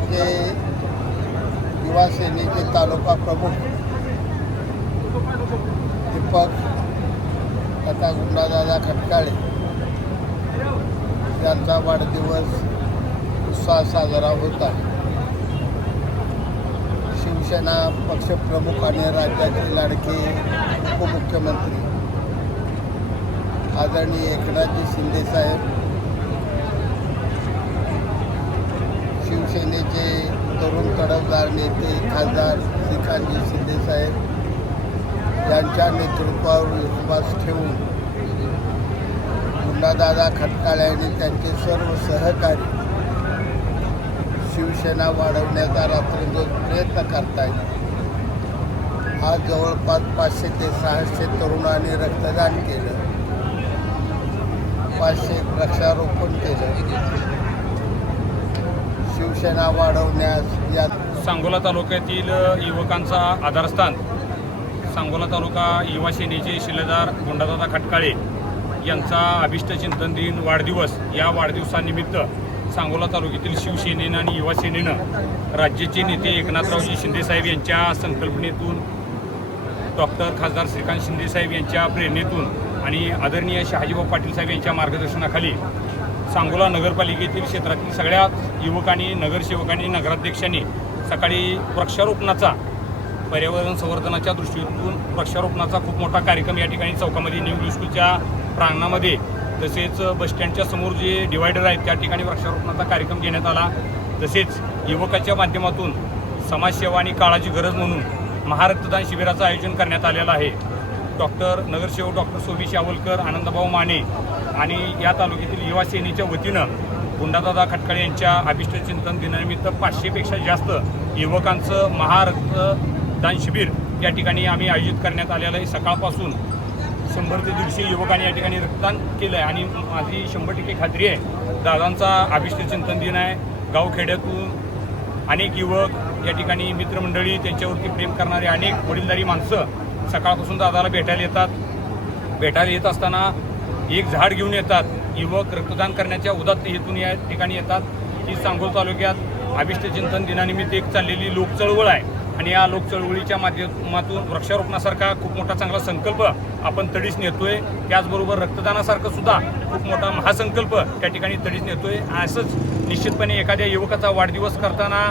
शिवसेनेचे युवा सेनेचे तालुका प्रमुख दीपक तथा गुंडादादा खटकाळे यांचा वाढदिवस उत्साहात साजरा होत आहे. शिवसेना पक्षप्रमुख आणि राज्याचे लाडके उपमुख्यमंत्री आदरणीय एकनाथजी शिंदेसाहेब, शिवसेनेचे तरुण तडफदार नेते खासदार श्रीकांतजी शिंदेसाहेब यांच्या नेतृत्वावर विश्वास ठेवून गुंडादादा खटकाळे आणि त्यांचे सर्व सहकारी शिवसेना वाढवण्याचा रात्रंदिवस प्रयत्न करतायत. आज जवळपास 500 ते 600 तरुणांनी रक्तदान केलं, 500 वृक्षारोपण केलं. शिवसेना वाढवण्यास या सांगोला तालुक्यातील युवकांचा आधारस्थान सांगोला तालुका युवा सेनेचे शिलेदार गुंडादादा खटकाळे यांचा अभिष्ट चिंतन दिन वाढदिवस, या वाढदिवसानिमित्त सांगोला तालुक्यातील शिवसेनेनं आणि युवा सेनेनं राज्याचे नेते एकनाथरावजी शिंदेसाहेब यांच्या संकल्पनेतून, डॉक्टर खासदार श्रीकांत शिंदेसाहेब यांच्या प्रेरणेतून आणि आदरणीय शहाजीभाऊ पाटील साहेब यांच्या मार्गदर्शनाखाली सांगोला नगरपालिकेतील क्षेत्रातील सगळ्या युवकांनी, नगरसेवकांनी, नगराध्यक्षांनी सकाळी वृक्षारोपणाचा, पर्यावरण संवर्धनाच्या दृष्टीतून वृक्षारोपणाचा खूप मोठा कार्यक्रम या ठिकाणी चौकामध्ये न्यू इंग्लिश स्कूलच्या प्रांगणामध्ये, तसेच बसस्टँडच्या समोर जे डिवायडर आहेत त्या ठिकाणी वृक्षारोपणाचा कार्यक्रम घेण्यात आला. तसेच युवकाच्या माध्यमातून समाजसेवा आणि काळाची गरज म्हणून महारक्तदान शिबिराचं आयोजन करण्यात आलेलं आहे. नगरसेवक डॉक्टर सोमी शावलकर, आनंदभाऊ माने आणि या तालुक्यातील युवा सेनेच्या वतीनं गुंडादादा खटकाळे यांच्या अभिष्ट चिंतन दिनानिमित्त 500पेक्षा जास्त युवकांचं महारक्तदान शिबिर या ठिकाणी आम्ही आयोजित करण्यात आलेलं आहे. सकाळपासून 100 ते 150 युवकांनी या ठिकाणी रक्तदान केलं आहे आणि माझी 100% खात्री आहे, दादांचा अभिष्ट चिंतन दिन आहे. गावखेड्यातून अनेक युवक या ठिकाणी, मित्रमंडळी, त्यांच्यावरती प्रेम करणारे अनेक वडीलधारी माणसं सकाळपासून दादाला भेटायला येतात. भेटायला येत असताना एक झाड घेऊन येतात. युवक रक्तदान करण्याच्या उदात्त हेतून या ठिकाणी येतात. ही सांगोला तालुक्यात अभिष्ट चिंतन दिनानिमित्त एक चाललेली लोकचळवळ आहे आणि या लोकचळवळीच्या माध्यमातून वृक्षारोपणासारखा खूप मोठा चांगला संकल्प आपण तडीस नेतोय. त्याचबरोबर रक्तदानासारखं सुद्धा खूप मोठा महासंकल्प त्या ठिकाणी तडीस नेतोय. असंच निश्चितपणे एखाद्या युवकाचा वाढदिवस करताना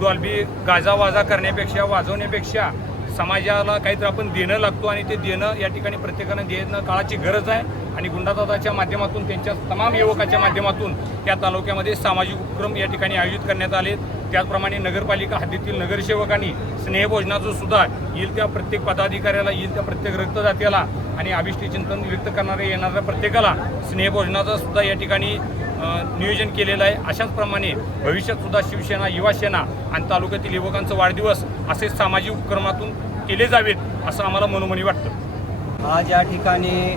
डॉल्बी गाजावाजा करण्यापेक्षा, वाजवण्यापेक्षा समाजाला काहीतरी आपण देणं लागतो आणि ते देणं या ठिकाणी प्रत्येकानं देणं काळाची गरज आहे. आणि गुंडादादाच्या माध्यमातून, त्यांच्या तमाम युवकाच्या माध्यमातून या तालुक्यामध्ये सामाजिक उपक्रम या ठिकाणी आयोजित करण्यात आले. त्याचप्रमाणे नगरपालिका हद्दीतील नगरसेवकांनी स्नेहभोजनाचं सुद्धा येईल त्या प्रत्येक पदाधिकाऱ्याला, येईल त्या प्रत्येक रक्तदात्याला आणि अभिष्ट चिंतन व्यक्त करणाऱ्या येणाऱ्या प्रत्येकाला स्नेहभोजनाचं सुद्धा या ठिकाणी नियोजन केलेलं आहे. अशाच प्रमाणे भविष्यात सुद्धा शिवसेना, युवा सेना आणि तालुक्यातील युवकांचं वाढदिवस असे सामाजिक उपक्रमातून केले जावेत असं आम्हाला मनोमनी वाटतं. आज या ठिकाणी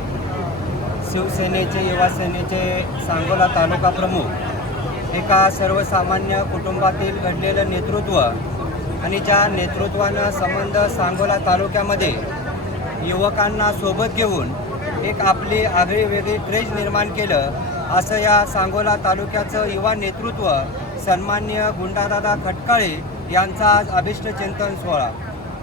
शिवसेनेचे, युवा सेनेचे सांगोला तालुका प्रमुख एका सर्वसामान्य कुटुंबातील घडलेलं नेतृत्व आणि ज्या नेतृत्वानं संबंध सांगोला तालुक्यामध्ये युवकांना सोबत घेऊन एक आपली आगळी वेगळी क्रेज निर्माण केलं, असं या सांगोला तालुक्याचं युवा नेतृत्व सन्माननीय गुंडादादा खटकाळे यांचा आज अभिष्ट चिंतन सोहळा.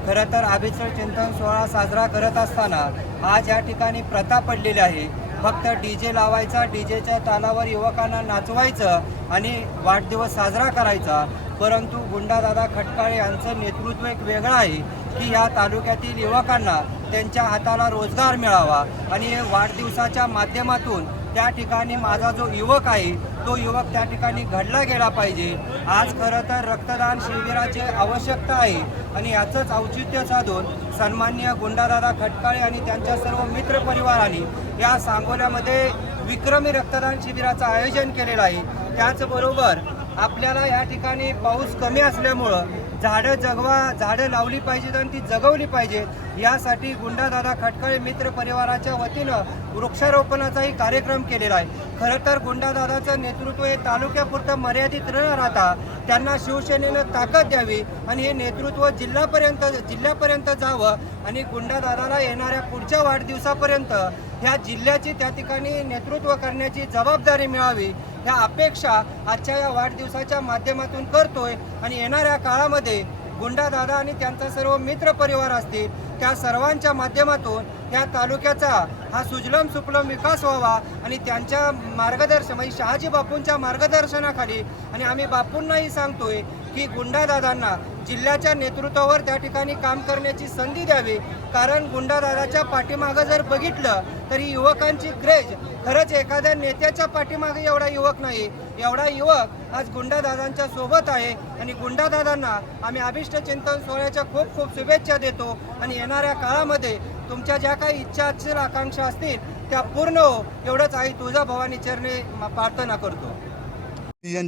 खरं तर अभिष्ट चिंतन सोहळा साजरा करत असताना आज या ठिकाणी प्रथा पडलेली आहे. फक्त DJ लावायचा, DJच्या तालावर युवकांना नाचवायचं आणि वाढदिवस साजरा करायचा. परंतु गुंडादादा खटकाळे यांचं नेतृत्व एक वेगळं आहे की या तालुक्यातील युवकांना त्यांच्या हाताला रोजगार मिळावा आणि वाढदिवसाच्या माध्यमातून त्या ठिकाणी माझा जो युवक आहे तो युवक त्या ठिकाणी घडला गेला पाहिजे. आज खरं तर रक्तदान शिबिराची आवश्यकता आहे आणि याचंच औचित्य साधून सन्माननीय गुंडादादा खटकाळे आणि त्यांच्या सर्व मित्रपरिवारांनी या सांगोल्यामध्ये विक्रमी रक्तदान शिबिराचं आयोजन केलेलं आहे. त्याचबरोबर आपल्याला या ठिकाणी पाऊस कमी असल्यामुळं झाडं जगवा, झाडं लावली पाहिजेत आणि ती जगवली पाहिजेत, यासाठी गुंडादादा खटकाळे मित्र परिवाराच्या वतीनं वृक्षारोपणाचाही कार्यक्रम केलेला आहे. खरं तर गुंडादादाचं नेतृत्व हे तालुक्यापुरतं मर्यादित न राहता त्यांना शिवसेनेनं ताकद द्यावी आणि हे नेतृत्व जिल्ह्यापर्यंत जावं आणि गुंडादादाला येणाऱ्या पुढच्या वाढदिवसापर्यंत ह्या जिल्ह्याची त्या ठिकाणी नेतृत्व करण्याची जबाबदारी मिळावी ह्या अपेक्षा आजच्या या वाढदिवसाच्या माध्यमातून करतोय। आणि येणाऱ्या काळामध्ये गुंडादादा आणि त्यांचा सर्व मित्र परिवार असतील त्या सर्वांच्या माध्यमातून या तालुक्याचा हा सुजलम सुफलम विकास व्हावा आणि त्यांच्या मार्गदर्शन म्हणजे शहाजी बापूंच्या मार्गदर्शनाखाली आणि आम्ही बापूंनाही सांगतोय की गुंडादादांना जिल्ह्याच्या नेतृत्वावर त्या ठिकाणी काम करण्याची संधी द्यावी। कारण गुंडादादाच्या पाठीमागं जर बघितलं तरी युवकांची क्रेज खरंच एखाद्या नेत्याच्या पाठीमागे एवढा युवक नाही, एवढा युवक आज गुंडादादांच्या सोबत आहे। आणि गुंडादादांना आम्ही अभिष्ट चिंतन सोहळ्याच्या खूप खूप शुभेच्छा देतो आणि येणाऱ्या काळामध्ये तुमच्या ज्या काही इच्छा असतील आकांक्षा असतील त्या पूर्ण हो एवढंच आई तुळजा भवानी चरणी प्रार्थना करतो।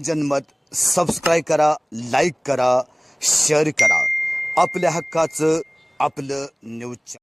जनमत सबस्क्राईब करा, लाईक करा, शेअर करा। आपल्या हक्काचं आपलं न्यूज